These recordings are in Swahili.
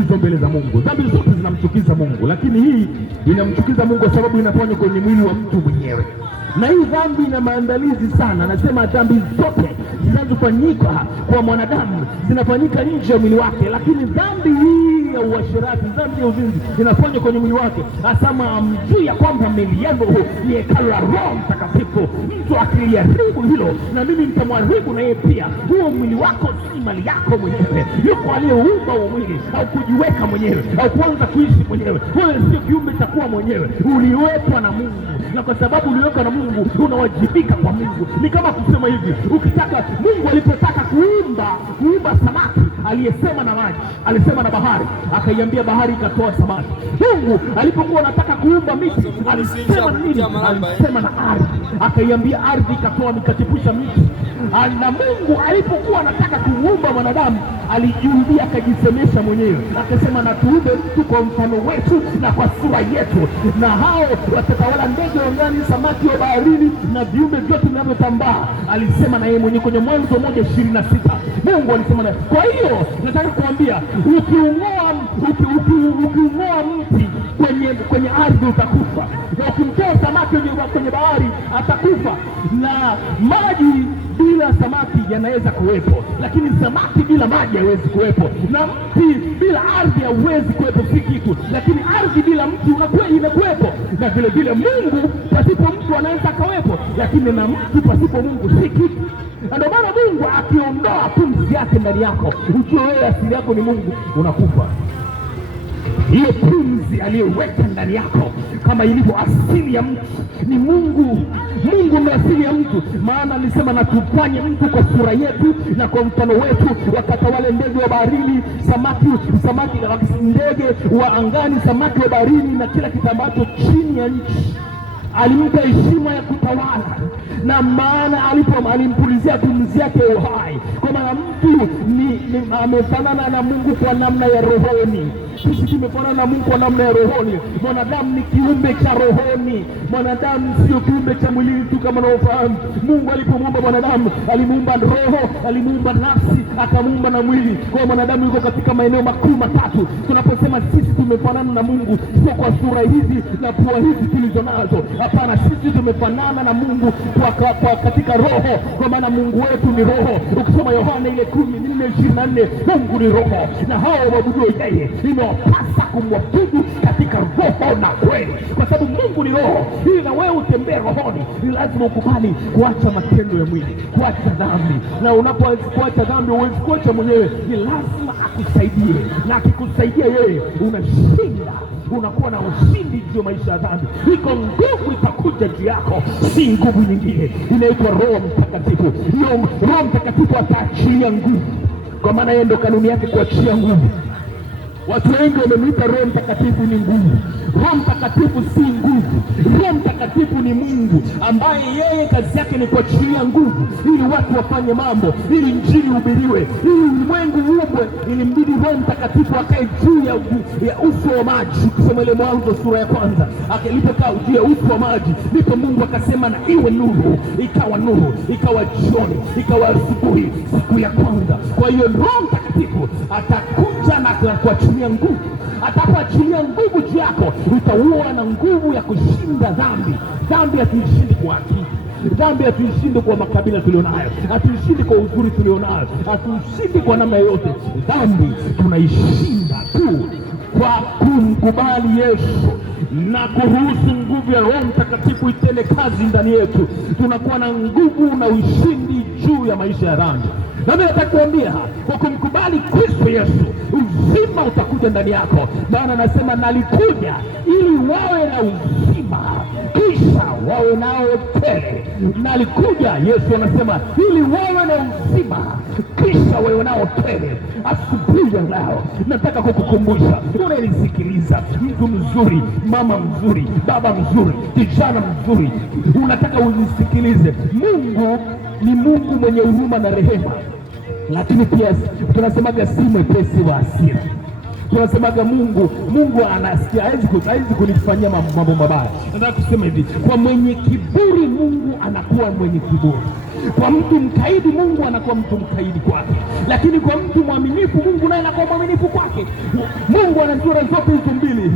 chukizo mbele za Mungu. Dhambi zote zinamchukiza Mungu, lakini hii inamchukiza Mungu kwa sababu inafanywa kwenye mwili wa mtu mwenyewe. Na hii dhambi ina maandalizi sana. Anasema dhambi zote zinazofanyika kwa mwanadamu zinafanyika nje ya mwili wake, lakini dhambi hii ya uasherati, dhambi ya uzinzi inafanywa kwenye mwili wake. Asema amjui ya kwamba mwili yangu ni hekalu la Roho Mtakatifu. Mtu akiliharibu hilo, na mimi nitamharibu na yeye pia. Huo mwili wako si mali yako mwenyewe. Yuko aliyeumba huo mwili, au kujiweka mwenyewe, au kuanza kuishi mwenyewe. Wewe sio kiumbe cha kuwa mwenyewe, uliwekwa na Mungu, na kwa sababu uliwekwa na Mungu unawajibika kwa Mungu. Ni kama kusema hivi, ukitaka Mungu alipotaka kuumba samaki, aliyesema na maji, alisema na bahari, akaiambia bahari ikatoa samaki. Mungu alipokuwa anataka kuumba miti, alisema nini? Alisema na ardhi, akaiambia ardhi ikatoa mikatipusha miti. Na Mungu alipokuwa anataka kuumba mwanadamu, alijiumbia akajisemesha mwenyewe, akasema na tuumbe mtu kwa mfano wetu na kwa sura yetu, na hao watatawala ndege wa angani, samaki wa baharini na viumbe vyote vinavyotambaa. Alisema na yeye mwenyewe kwenye Mwanzo 1:26. Mungu alisema na. Kwa hiyo nataka kuambia, ukiung'oa mti kwenye ardhi utakufa, na ukimtoa samaki kwenye bahari atakufa. Na maji bila samaki yanaweza kuwepo, lakini samaki bila maji hawezi kuwepo, na mti bila ardhi hauwezi kuwepo, si kitu. Lakini ardhi bila mti inakuwepo, na vile vile Mungu pasipo mtu anaweza akawepo, lakini na mtu pasipo Mungu si kitu. Ndio maana Mungu akiondoa pumzi yake ndani yako, ujue wewe asili yako ni Mungu, unakufa. Hiyo pumzi aliyoweka ndani yako, kama ilivyo asili ya mtu, ni Mungu. Mungu ndio asili ya mtu, maana alisema na tufanye mtu kwa sura yetu na kwa mfano wetu, wakatawale ndege wa baharini, samaki ndege wa angani, samaki wa baharini na kila kitu ambacho chini ya nchi. Alimpa heshima ya kutawala, na maana alimpulizia pumzi yake uhai, kwa maana mtu amefanana na Mungu kwa namna ya rohoni. Sisi tumefanana na Mungu kwa namna ya rohoni. Mwanadamu ni kiumbe cha rohoni, mwanadamu sio kiumbe cha mwilini tu kama unaofahamu. Mungu alipomuumba mwanadamu, alimuumba roho, alimuumba nafsi, akamuumba na mwili. Kwa mwanadamu yuko katika maeneo makuu matatu. Tunaposema sisi tumefanana na Mungu, sio kwa sura hizi na pua hizi tulizo nazo. Hapana, sisi tumefanana na Mungu kwa katika roho, kwa maana Mungu wetu ni roho. Ukisoma Yohana 10:24, Mungu ni roho, na hao waabuduo yeye inawapasa kumwabudu katika roho na kweli, kwa sababu Mungu ni roho. Ili na wewe utembee rohoni, ni lazima ukubali kuacha matendo ya mwili, kuacha dhambi. Na unapoacha dhambi, huwezi kuacha mwenyewe, ni lazima akusaidie, na akikusaidia yeye unashinda, unakuwa na ushindi juu ya maisha ya dhambi. Iko nguvu itakuja juu yako, si nguvu nyingine, inaitwa Roho Mtakatifu. Hiyo Roho Mtakatifu ataachilia nguvu, kwa maana yeye ndo kanuni yake, kuachia nguvu. Watu wengi wamemwita Roho Mtakatifu ni nguvu. Roho Mtakatifu si nguvu. Roho Mtakatifu ni Mungu ambaye yeye kazi yake ni kuachilia nguvu, ili watu wafanye mambo, ili injili hubiriwe, ili ulimwengu uumbwe. Ilimbidi Roho Mtakatifu akae juu ya uso wa maji. Kusema ile Mwanzo sura ya 1, alipokaa juu ya uso wa maji, ndipo Mungu akasema na iwe nuru, ikawa nuru, ikawa jioni, ikawa asubuhi, siku ya kwanza. Kwa hiyo Roho Mtakatifu atakuja na kuachilia nguvu. Atapoachilia nguvu juu yako, utakuwa na nguvu ya kushinda dhambi. Dhambi hatuishindi kwa akili, dhambi hatuishindi kwa makabila tulionayo, hatuishindi kwa uzuri tulionayo, hatuishindi kwa namna yoyote. Dhambi tunaishinda tu kwa kumkubali Yesu na kuruhusu nguvu ya Roho Mtakatifu itende kazi ndani yetu. Tunakuwa na nguvu na ushindi juu ya maisha ya dhambi. Na mimi nataka kuambia, kwa kumkubali Kristo Yesu, uzima utakuja ndani yako. Maana anasema nalikuja ili wawe na uzima, kisha wawe nao tele. Nalikuja, Yesu anasema, ili wawe na uzima, kisha wawe nao tele. Asubuhi ya leo nataka kukukumbusha, unanisikiliza, mtu mzuri, mama mzuri, baba mzuri, kijana mzuri, unataka unisikilize. Mungu ni Mungu mwenye huruma na rehema, lakini pia tunasemaga si mwepesi wa hasira. Tunasemaga Mungu anasikia, hawezi kunifanyia mambo mabaya. Nataka kusema hivi, kwa mwenye kiburi Mungu anakuwa mwenye kiburi, Kwa mtu mkaidi, Mungu anakuwa mtu mkaidi kwake, lakini kwa mtu mwaminifu, Mungu naye anakuwa mwaminifu kwake. Mungu ana sura zote hizo mbili.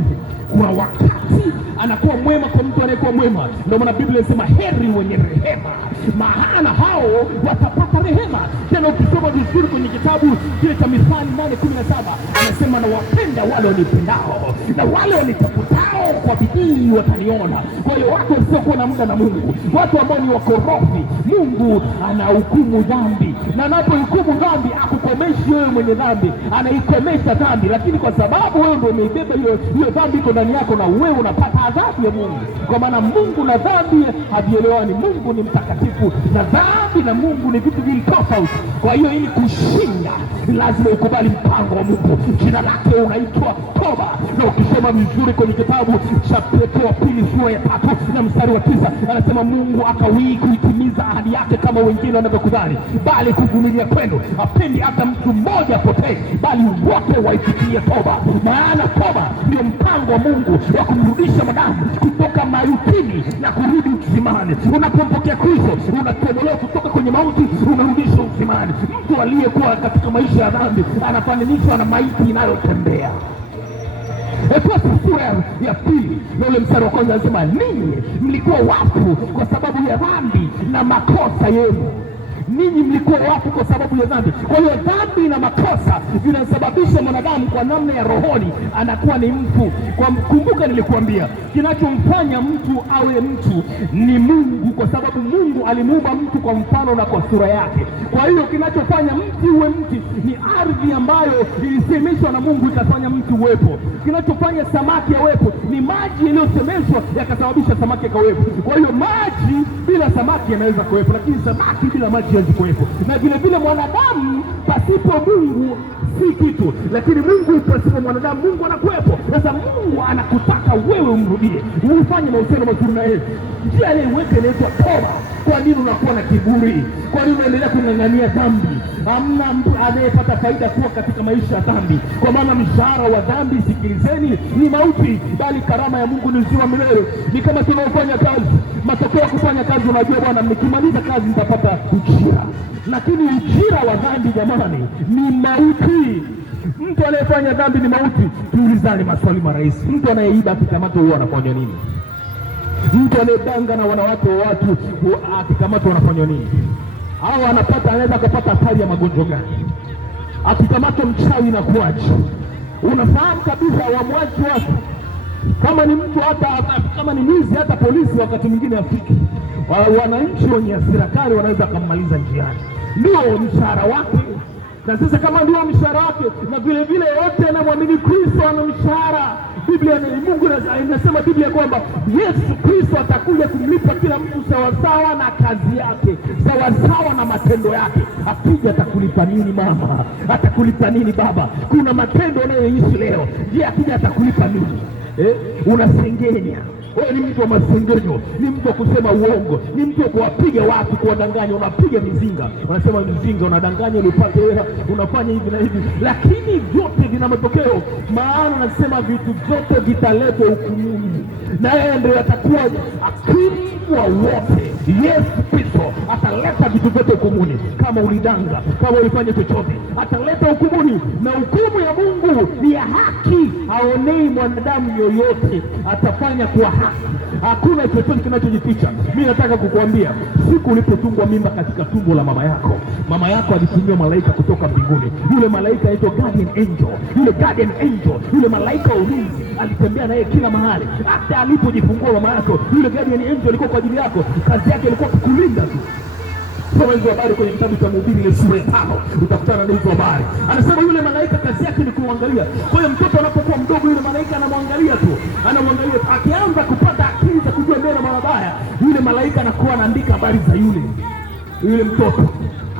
Kwa wakati anakuwa mwema kwa mtu anayekuwa mwema. Ndio maana Biblia inasema heri wenye rehema, maana hao watapata rehema. Tena ukisoma vizuri kwenye kitabu kile cha Mithali 8:17 anasema na wapenda wale wanipendao na wale wanitafutao kwa bidii wataniona. Kwa hiyo watu wasiokuwa na muda na Mungu, watu ambao ni wakorofi, Mungu anahukumu dhambi, na anapohukumu dhambi akukomeshi wewe mwenye dhambi, anaikomesha dhambi. Lakini kwa sababu wewe ndio umeibeba hiyo dhambi iko ndani yako, na wewe unapata adhabu ya Mungu, kwa maana Mungu na dhambi havielewani. Mungu ni mtakatifu na dhambi na Mungu ni vitu vili tofauti. Kwa hiyo ili kushinda lazima ukubali mpango wa Mungu. Jina lake unaitwa toba. Na ukisoma vizuri kwenye kitabu cha Petro wa pili sura ya 3 na mstari wa 9 anasema Mungu akawii kuitimiza ahadi yake kama wengine wanavyokudhani, bali kuvumilia kwenu hapendi hata mtu mmoja apotee, bali wote waifikie toba. Maana toba ndio mpango wa Mungu wa kumrudisha mwanadamu kutoka mautini na kurudi uzimani. Unapompokea Kristo unatolewa kutoka kwenye mauti, unarudishwa uzimani. Mtu aliyekuwa katika maisha ya dhambi anafananishwa na maiti inayotembea. Efeso sura ya 2 na ule mstari wa 1 anasema ninyi mlikuwa wafu kwa sababu ya dhambi na makosa yenu. Ninyi mlikuwa wafu kwa sababu ya dhambi. Kwa hiyo dhambi na makosa vinasababisha mwanadamu kwa namna ya rohoni anakuwa ni mfu. Kumbuka nilikuambia kinachomfanya mtu awe mtu ni Mungu, kwa sababu Mungu alimuumba mtu kwa mfano na kwa sura yake. Kwa hiyo kinachofanya mti uwe mti ni ardhi ambayo ilisemeshwa na Mungu ikafanya mti uwepo. Kinachofanya samaki awepo ni maji yaliyosemeshwa yakasababisha samaki akawepo. Kwa hiyo maji bila samaki yanaweza kuwepo, lakini samaki bila maji hawezi kuwepo. Na vile vile mwanadamu pasipo Mungu si kitu, lakini Mungu pasipo mwanadamu, Mungu anakuwepo. Sasa Mungu anakutaka wewe umrudie, ufanye mahusiano mazuri na yeye. Njia aliyeweka inaitwa toba. Kwa nini unakuwa na kiburi? Kwa nini unaendelea kung'ang'ania dhambi? Hamna mtu anayepata faida kuwa katika maisha ya dhambi, kwa maana mshahara wa dhambi, sikilizeni, ni mauti, bali karama ya Mungu ni uzima milele. Ni kama tunaofanya kazi, matokeo ya kufanya kazi, unajua bwana, nikimaliza kazi nitapata ujira, lakini ujira wa dhambi jamani ni mauti. Mtu anayefanya dhambi ni mauti. Tuulizane maswali marahisi. Mtu anayeiba akikamatwa huwa anafanya nini? Mtu anayedanga na wanawake wa watu akikamatwa anafanya nini? Au anaweza kupata hatari ya magonjwa gani? Akikamatwa mchawi na kuacha, unafahamu kabisa wamwachi watu. Kama ni mtu kama ni mwizi, hata polisi wakati mwingine afiki. Wananchi wenye hasira kali wanaweza kummaliza njiani. Ndio mshahara wake. Na sasa kama ndio mshahara wake, na vile vile wote anamwamini Kristo ana mshahara. Biblia Mungu inasema Biblia kwamba Yesu Kristo atakuja kumlipa kila mtu sawasawa na kazi yake, sawasawa na matendo yake. Akija atakulipa nini mama? Atakulipa nini baba? Kuna matendo unayoishi leo. Je, akija atakulipa nini? Unasengenya. Wewe ni mtu wa masengenyo, ni mtu wa kusema uongo, ni mtu wa kuwapiga watu, kuwadanganya. Unapiga mizinga, unasema mizinga, unadanganya ili upate hela, unafanya hivi na hivi, lakini vyote vina matokeo. Maana nasema vitu vyote vitaletwa hukumuni, na yeye ndiye atakuwa hakimu wa wote. Yesu Kristo ataleta vitu vyote hukumuni. Kama ulidanga, kama ulifanya chochote, ataleta hukumuni, na hukumu ya Mungu ni ya haki. Haonei mwanadamu yoyote, atafanya kwa haki. Hakuna chochote kinachojificha. Mimi nataka kukuambia, siku ulipotungwa mimba katika tumbo la mama yako alitumia malaika kutoka mbinguni. Yule malaika anaitwa guardian angel. Yule guardian angel, yule malaika wa ulinzi, alitembea naye kila mahali. Hata alipojifungua mama yako, yule guardian angel alikuwa kwa ajili yako. Kazi yake ilikuwa kukulinda tu. Soma hizo habari kwenye kitabu cha Mhubiri ile sura ya 5, utakutana na hizo habari. Anasema yule malaika kazi yake ni kuangalia. Kwa hiyo mtoto anapokuwa mdogo, yule malaika anamwangalia tu, anamwangalia. Akianza kupata akili za kujua mema na mabaya, yule malaika anakuwa anaandika habari za yule mtoto,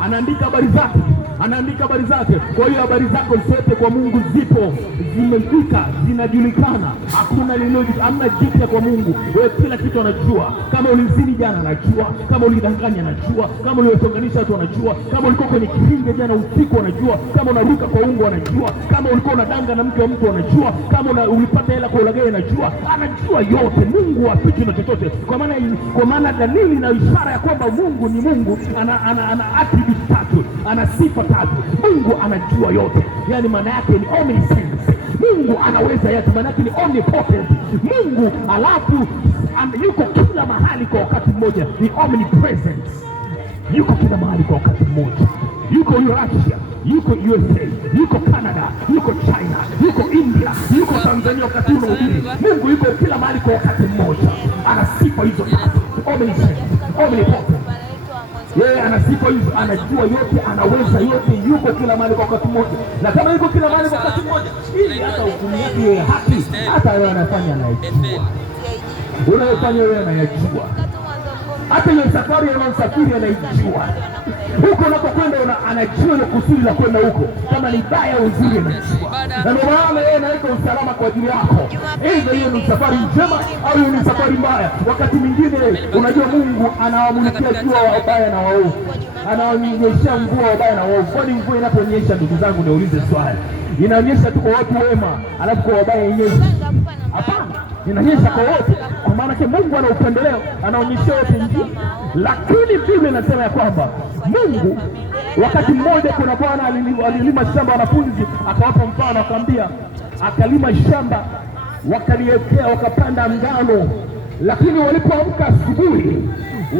anaandika habari zake, anaandika habari zake. Kwa hiyo habari zako zote kwa Mungu zipo, zimefika, zinajulikana. Hamna jipya kwa Mungu. Wewe kila kitu anajua. Kama ulizini jana anajua, kama ulidanganya anajua, kama uliwatonganisha watu anajua, kama ulikuwa kwenye kiringe jana usiku anajua, kama unaruka kwa ungo anajua, kama ulikuwa unadanga na mke wa mtu anajua, kama ulipata hela kwa ulaghai anajua. Anajua yote. Mungu hafichi na chochote. Kwa maana dalili na ishara ya kwamba Mungu ni Mungu, ana attributes tatu, ana sifa tatu. Mungu anajua yote. Yaani maana yake ni omniscience. Mungu anaweza yote, maana yake ni omnipotent. Mungu alafu yuko kila mahali kwa wakati mmoja, ni omnipresent. Yuko kila mahali kwa wakati mmoja. Yuko Russia, yuko USA, yuko Canada, yuko China, yuko India, yuko Tanzania wakati unahubiri. Mungu yuko kila mahali kwa wakati mmoja. Ana sifa hizo tatu. Omniscient, omnipotent. Yeye ana sifa hizo, anajua yote, anaweza yote, yuko kila mahali kwa wakati mmoja. Na kama yuko kila mahali kwa wakati mmoja, ili hata hukumu yake haki, hata wewe anafanya anayejua. Unayofanya wewe anayejua. Hata hiyo safari unayosafiri anaijua. Huko unapokwenda anajua ile kusudi la kwenda huko. Kama ni baya au nzuri anajua. Na ndio maana yeye anaweka usalama kwa ajili yako. Aidha hiyo ni safari njema au ni safari mbaya. Wakati mwingine unajua Mungu anawamulikia jua wabaya na waovu. Anaonyesha mvua wabaya na waovu. Kwani mvua inaponyesha, ndugu zangu, niulize swali, inaonyesha tu kwa watu wema alafu kwa wabaya yenyewe? Hapana, inanyesha kwa wote. Kwa maana Mungu ana upendeleo, anaonyesha wote njia. Lakini Biblia inasema ya kwamba Mungu wakati mmoja, kuna bwana alilima shamba wanafunzi, akawapa mfano, akamwambia akalima shamba, wakaliwekea, wakapanda ngano, lakini walipoamka asubuhi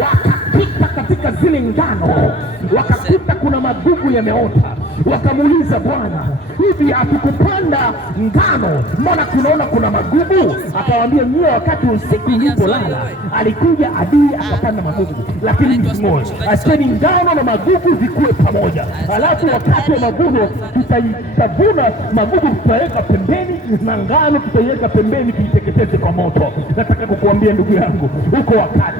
wakapita katika zile ngano, wakakuta kuna magugu yameota. Wakamuuliza Bwana, hivi hatukupanda ngano, mbona tunaona kuna magugu? Akawaambia, nyie wakati usiku ulipolala alikuja adui akapanda magugu, lakini msimoe, acheni ngano na magugu zikuwe pamoja, alafu wakati wa mavuno tutavuna magugu, tutaweka pembeni na ngano tutaiweka pembeni, tuiteketeze kwa moto. Nataka kukuambia ndugu yangu, uko wakati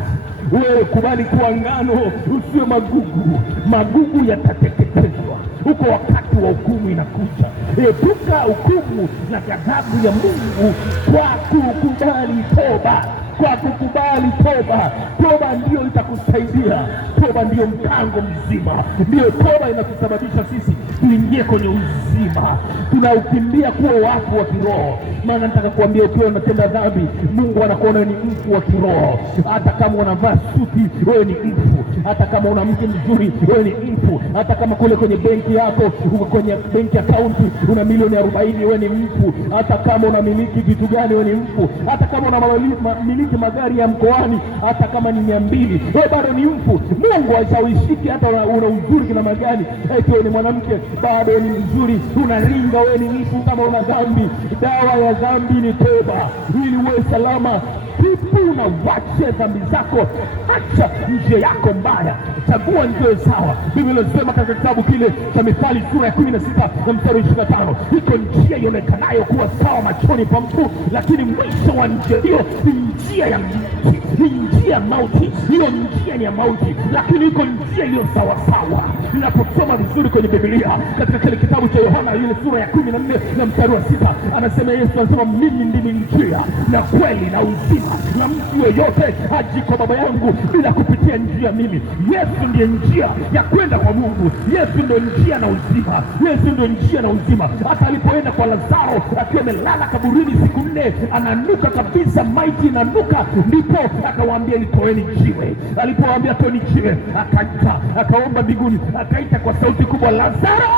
wewe kubali kuwa ngano, usiwe magugu. Magugu yatateketezwa. Huko wakati wa hukumu inakuja. Epuka hukumu na ghadhabu ya Mungu kwa kukubali toba. Kwa kukubali toba. Toba ndiyo itakusaidia. Toba ndiyo mpango mzima. Ndiyo toba inatusababisha sisi tuingie kwenye uzima. Tunaukimbia kuwa watu wa kiroho. Maana nataka kuambia, ukiwa unatenda dhambi, Mungu anakuona ni mfu wa kiroho. Hata kama unavaa suti, wewe ni mfu. Hata kama una mke mzuri, wewe ni mfu. Hata kama kule kwenye benki yako, uko kwenye benki account una milioni 40, wewe ni mfu. Hata kama unamiliki vitu gani, wewe ni mfu. Hata kama unamiliki magari ya mkoani, hata kama ni 200, wewe bado ni mfu. Mungu hashawishiki hata una uzuri kila magani. Eti wewe ni mwanamke, bado ni mzuri, unaringa, wewe ni mfu. Kama una dhambi, dawa ya dhambi ni toba, ili uwe salama. Tubu na wache dhambi zako, acha njia yako mbaya, chagua njia sawa. Biblia inasema katika kitabu kile cha Mithali sura ya 16 na mstari 25, iko njia ionekanayo kuwa sawa machoni pa mtu, lakini mwisho wa njia hiyo ni njia ya mauti. Ni njia ya mauti, hiyo njia ni ya mauti, lakini iko njia iliyo sawa sawa. Ninaposoma vizuri kwenye Biblia katika kile kitabu cha Yohana ile sura ya 14 na mstari wa 6, anasema, Yesu anasema, mimi ndimi njia na kweli na uzima, na mtu yeyote haji kwa Baba yangu bila kupitia njia mimi. Yesu ndiye njia ya kwenda kwa Mungu. Yesu ndiye njia na uzima. Yesu ndiye njia na uzima. Hata alipoenda kwa Lazaro akiwa amelala kaburini siku 4, ananuka kabisa, maiti inanuka, ndipo akawaambia, nitoeni jiwe. Alipowaambia toeni jiwe, akaita, akaomba mbinguni, akaita kwa sauti kubwa, Lazaro,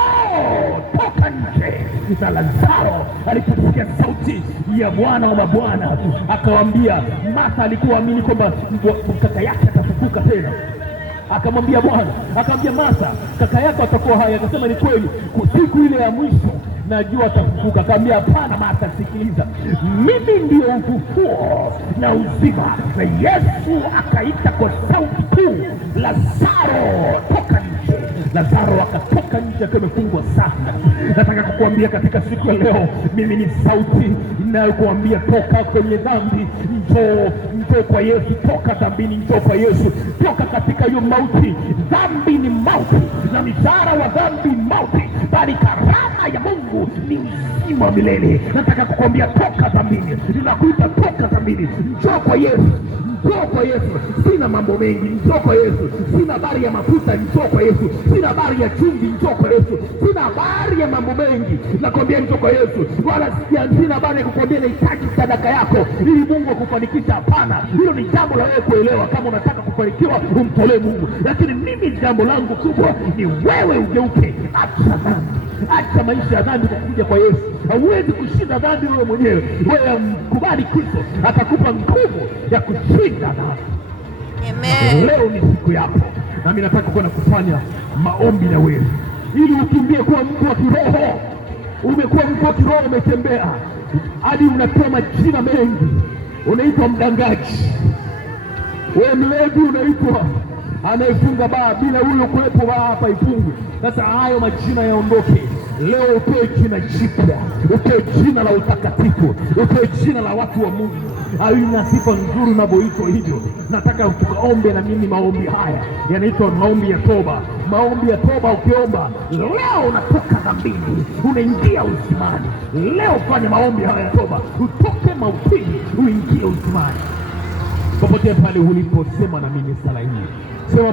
toka nje. Na Lazaro aliposikia sauti ya Bwana wa mabwana, akawaambia, Martha alikuwa amini kwamba kaka yake atafufuka tena. Akamwambia Bwana, akamwambia Martha, kaka yako atakuwa hai. Akasema, ni kweli, siku ile ya mwisho najua atafufuka. Akamwambia, hapana Martha, sikiliza, mimi ndio ufufuo na uzima. Na Yesu akaita kwa sauti kuu, Lazaro, toka nje. Lazaro akatoka nje akiwa amefungwa sanda. Nataka kukuambia katika siku ya leo, mimi ni sauti inayokuambia toka kwenye dhambi, njoo kwa Yesu. Toka dhambini, njoo kwa Yesu. Toka katika hiyo mauti. Dhambi ni mauti na mishahara wa dhambi ni mauti, bali karama ya Mungu ni uzima wa milele. Nataka kukuambia toka dhambini, ninakuita toka dhambini, njoo kwa Yesu. Njoo kwa Yesu. Sina mambo mengi, njoo kwa Yesu. Sina habari ya mafuta, njoo kwa Yesu. Sina habari ya chumvi, njoo kwa Yesu. Sina habari ya mambo mengi, nakwambia njoo kwa Yesu. Wala sina habari ya kukwambia nahitaji sadaka yako ili Mungu akufanikisha. Hapana, hilo ni jambo la wewe kuelewa. Kama unataka kufanikiwa, umtolee Mungu. Lakini mimi jambo langu kubwa ni wewe ugeuke. Acha dhambi, acha maisha ya dhambi kwa kuja kwa Yesu. Hauwezi kushinda dhambi wewe mwenyewe. Wewe mkubali Kristo, atakupa nguvu ya kushinda dhambi. Amen. Leo ni siku yako, nami nataka kwenda kufanya maombi na wewe ili ukimbie kuwa mtu wa kiroho. Umekuwa mtu wa kiroho, umetembea hadi unatoa majina mengi. Unaitwa mdangaji, wewe mlevi, unaitwa anayefunga baa bila huyo kuwepo baa hapa ifungwe. Sasa hayo majina yaondoke. Leo utoe jina jipya, utoe jina la utakatifu, utoe jina la watu wa Mungu. Haina sifa nzuri unavyoitwa hivyo. Nataka tukaombe na mimi maombi haya, yanaitwa maombi ya toba. Maombi ya toba, ukiomba leo unatoka dhambini, unaingia uzimani. Leo fanya maombi haya ya toba, utoke mautini, uingie uzimani. Popote pale ulipo, sema na mimi sala hii. Sema